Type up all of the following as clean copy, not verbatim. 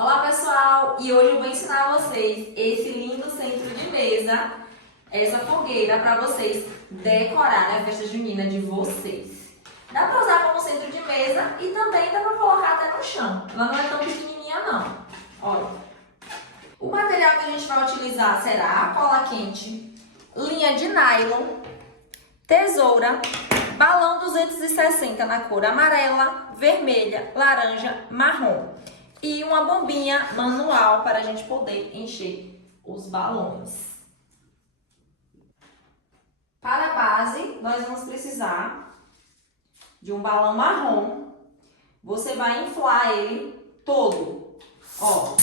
Olá pessoal, e hoje eu vou ensinar a vocês esse lindo centro de mesa, essa fogueira para vocês decorarem a festa junina de vocês. Dá para usar como centro de mesa e também dá para colocar até no chão, ela não é tão pequenininha não. Olha, o material que a gente vai utilizar será cola quente, linha de nylon, tesoura, balão 260 na cor amarela, vermelha, laranja, marrom. E uma bombinha manual para a gente poder encher os balões. Para a base, nós vamos precisar de um balão marrom. Você vai inflar ele todo, ó.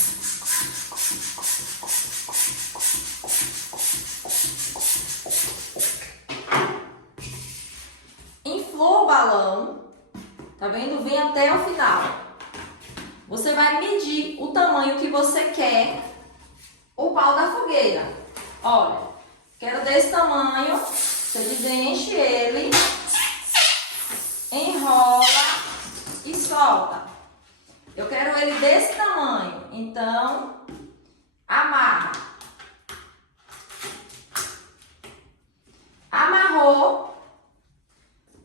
Inflou o balão, tá vendo? Vem até o final. Você vai medir o tamanho que você quer o pau da fogueira. Olha, quero desse tamanho, você desenche ele, enrola e solta. Eu quero ele desse tamanho, então amarra. Amarrou,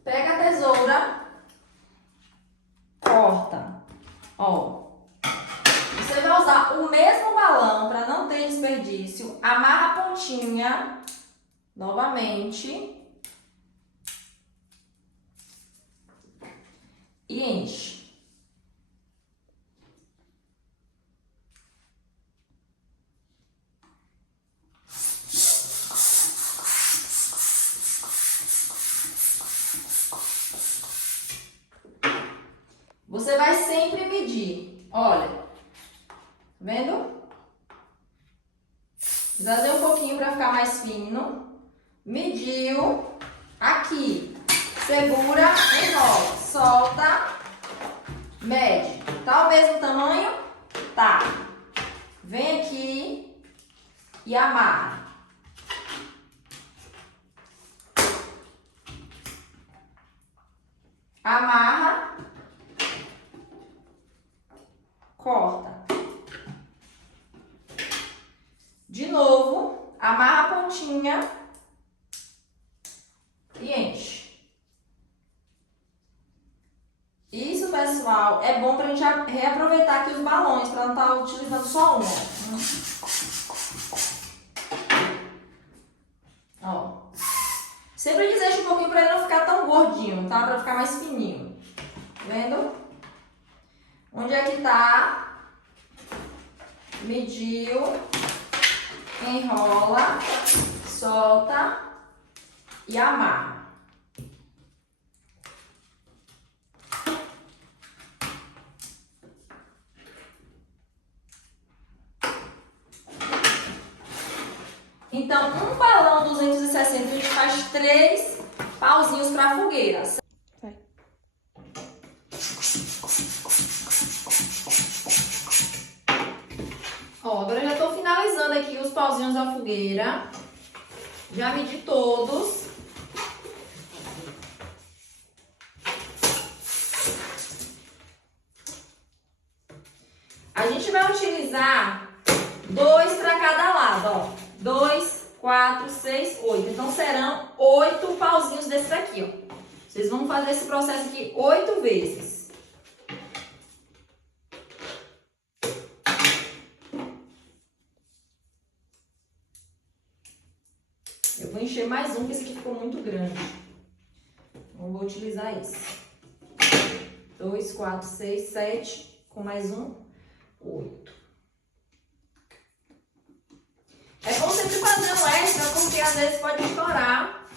pega a tesoura, corta. Ó, você vai usar o mesmo balão para não ter desperdício. Amarra a pontinha novamente e enche. Você vai sempre medir. Olha, tá vendo? Trazer um pouquinho para ficar mais fino. Mediu. Aqui. Segura, enrola. Solta. Mede. Tá o mesmo tamanho? Tá. Vem aqui e amarra. Amarra. Corta. De novo, amarra a pontinha e enche. Isso, pessoal, é bom pra gente reaproveitar aqui os balões, pra não estar utilizando só um. Ó. Sempre deseja um pouquinho pra ele não ficar tão gordinho, tá? Pra ficar mais fininho. Tá vendo? Onde é que tá? Mediu, enrola, solta e amarra. Então, um balão 260, a gente faz 3 pauzinhos para a fogueira. Ó, agora eu já tô finalizando aqui os pauzinhos da fogueira. Já medi todos. A gente vai utilizar 2 para cada lado, ó. 2, 4, 6, 8. Então serão 8 pauzinhos desses aqui, ó. Vocês vão fazer esse processo aqui 8 vezes. Eu vou encher mais um, porque esse aqui ficou muito grande. Então, vou utilizar esse. 2, 4, 6, 7. Com mais um, 8. É bom sempre fazer um extra, porque às vezes pode estourar.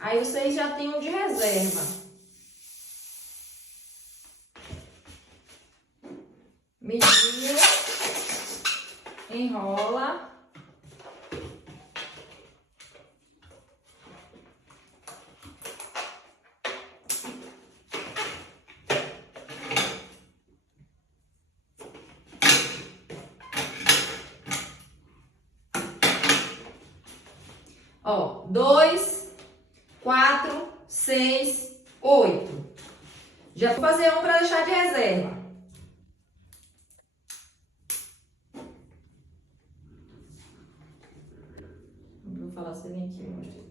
Aí vocês já têm um de reserva. Mediu. Enrola. Ó, 2, 4, 6, 8. Já vou fazer um para deixar de reserva. falar, você vem aqui, eu mostro.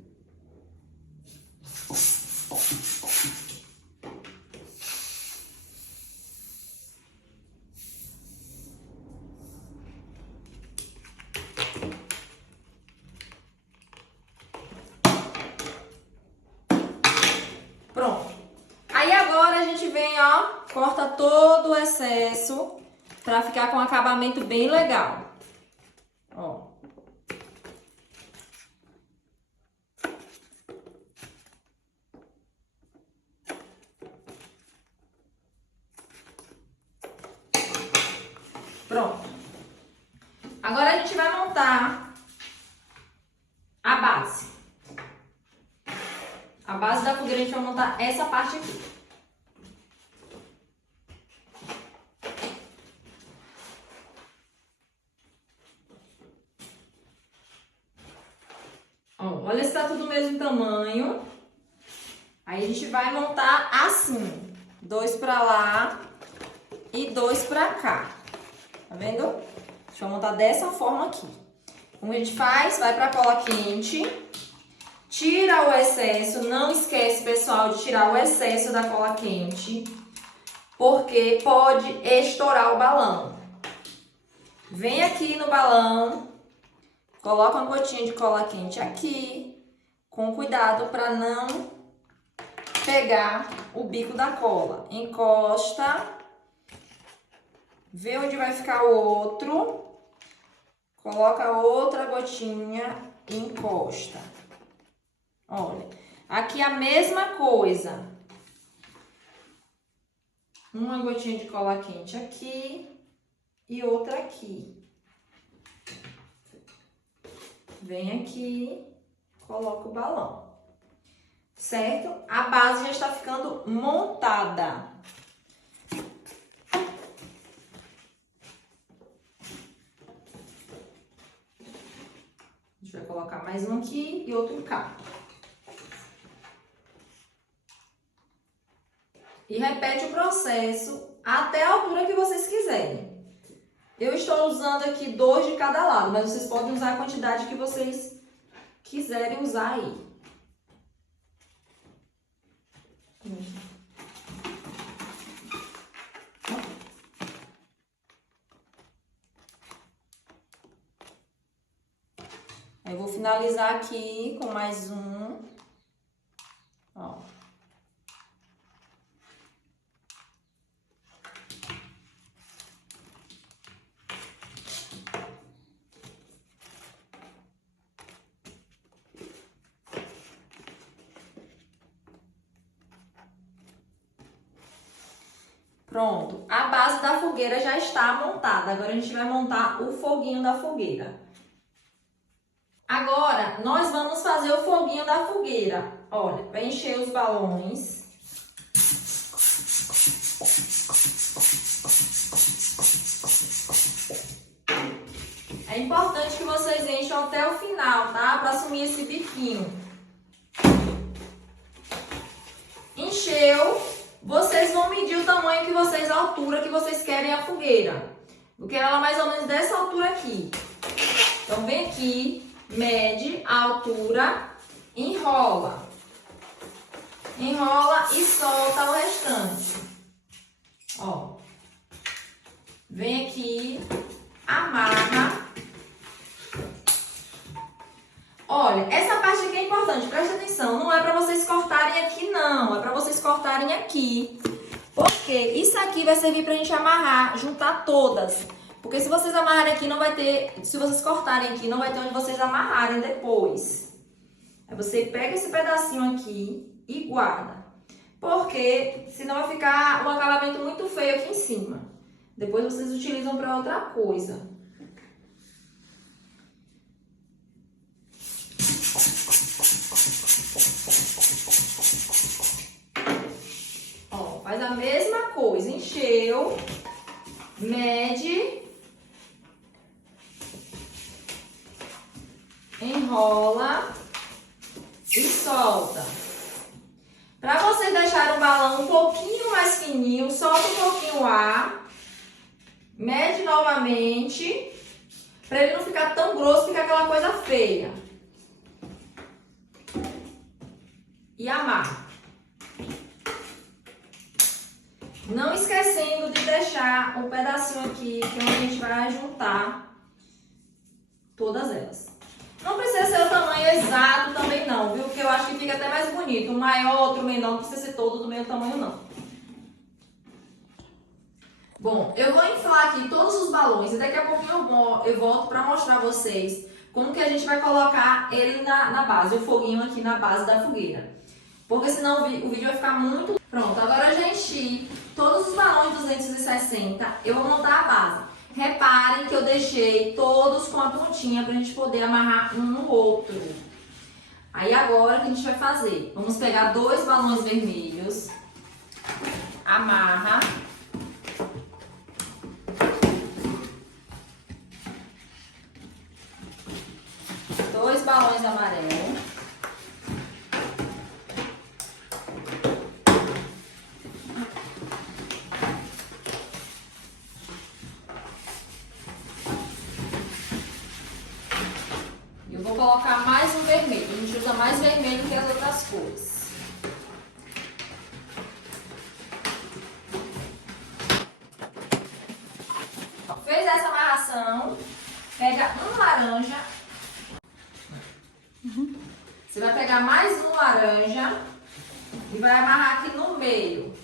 Pronto. Aí agora a gente vem, ó, corta todo o excesso pra ficar com um acabamento bem legal. Ó. Pronto. Agora a gente vai montar a base. A base da fogueira a gente vai montar essa parte aqui. Ó, olha se tá tudo do mesmo tamanho. Aí a gente vai montar assim. 2 pra lá e 2 pra cá. Tá vendo? A gente vai montar dessa forma aqui. Como a gente faz? Vai pra cola quente. Tira o excesso, não esquece, pessoal, de tirar o excesso da cola quente, porque pode estourar o balão. Vem aqui no balão, coloca uma gotinha de cola quente aqui, com cuidado para não pegar o bico da cola. Encosta, vê onde vai ficar o outro, coloca outra gotinha e encosta. Olha, aqui a mesma coisa. Uma gotinha de cola quente aqui e outra aqui. Vem aqui, coloca o balão. Certo? A base já está ficando montada. A gente vai colocar mais um aqui e outro cá. E repete o processo até a altura que vocês quiserem. Eu estou usando aqui 2 de cada lado, mas vocês podem usar a quantidade que vocês quiserem usar aí. Aí eu vou finalizar aqui com mais um. Ó. Pronto, a base da fogueira já está montada. Agora a gente vai montar o foguinho da fogueira. Agora, nós vamos fazer o foguinho da fogueira. Olha, vai encher os balões. É importante que vocês encham até o final, tá? Para assumir esse biquinho. Encheu. Vocês vão medir o tamanho que vocês, a altura que vocês querem a fogueira. Eu quero ela mais ou menos dessa altura aqui. Então, vem aqui, mede a altura, enrola. Enrola e solta o restante. Ó. Vem aqui, amarra. Olha, essa parte aqui é importante, presta atenção. Não é pra vocês cortarem aqui, não. É pra vocês cortarem aqui. Porque isso aqui vai servir pra gente amarrar, juntar todas. Porque se vocês amarrarem aqui, não vai ter... Se vocês cortarem aqui, não vai ter onde vocês amarrarem depois. Aí você pega esse pedacinho aqui e guarda. Porque senão vai ficar um acabamento muito feio aqui em cima. Depois vocês utilizam pra outra coisa. Ó, faz a mesma coisa, encheu, mede, enrola e solta. Para você deixar o balão um pouquinho mais fininho, solta um pouquinho o ar, mede novamente, para ele não ficar tão grosso, ficar aquela coisa feia. e amarra. Não esquecendo de deixar um pedacinho aqui, que é onde a gente vai juntar todas elas. Não precisa ser o tamanho exato também não, viu? Porque eu acho que fica até mais bonito. Um maior, outro menor, não precisa ser todo do mesmo tamanho não. Bom, eu vou inflar aqui todos os balões e daqui a pouquinho eu volto para mostrar a vocês como que a gente vai colocar ele na base, o foguinho aqui na base da fogueira. Porque senão o vídeo vai ficar muito... Pronto, agora eu já enchi todos os balões 260, eu vou montar a base. Reparem que eu deixei todos com a pontinha pra gente poder amarrar um no outro. Aí agora o que a gente vai fazer? Vamos pegar 2 balões vermelhos, amarra. Dois balões amarelos. Eu vou colocar mais um vermelho. A gente usa mais vermelho que as outras cores. Fez essa amarração, pega um laranja. Você vai pegar mais um laranja e vai amarrar aqui no meio.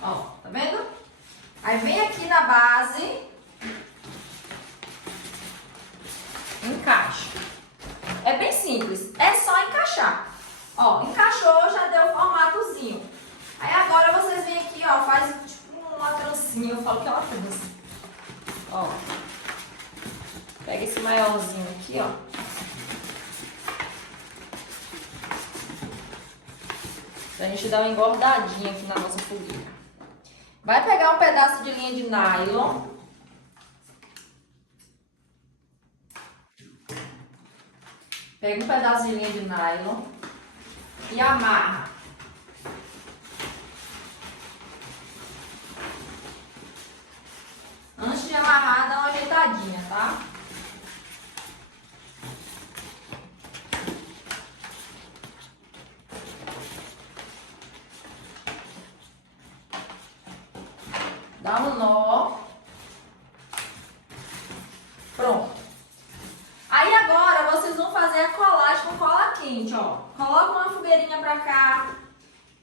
Ó, tá vendo? Aí vem aqui na base, encaixa. É bem simples, é só encaixar. Ó, encaixou, já deu o formatozinho. Aí agora vocês vêm aqui, ó, faz tipo uma trancinha, eu falo que é uma trança. Ó, pega esse maiorzinho aqui, ó. Pra gente dar uma engordadinha aqui na nossa fogueira. Vai pegar um pedaço de linha de nylon. Pega um pedaço de linha de nylon e amarra. Antes de amarrar, dá uma ajeitadinha, tá? Dá um nó. Pronto. Aí agora vocês vão fazer a colagem com cola quente, ó. Coloca uma fogueirinha pra cá.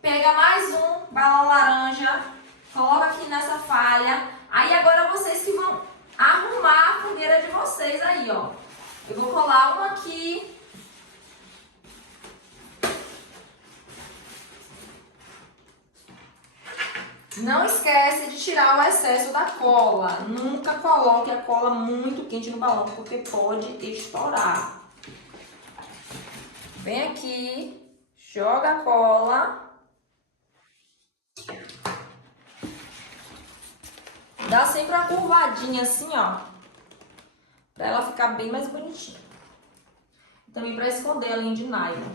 Pega mais um balão laranja. Coloca aqui nessa falha. Aí agora vocês que vão arrumar a fogueira de vocês aí, ó. Eu vou colar uma aqui. Não esquece de tirar o excesso da cola. Nunca coloque a cola muito quente no balão, porque pode estourar. Vem aqui, joga a cola. Dá sempre uma curvadinha assim, ó. Pra ela ficar bem mais bonitinha. Também pra esconder a linha de nylon.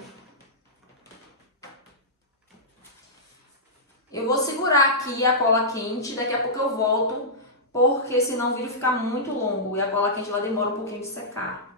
Eu vou segurar aqui a cola quente, daqui a pouco eu volto, porque senão o vídeo fica muito longo e a cola quente ela demora um pouquinho de secar.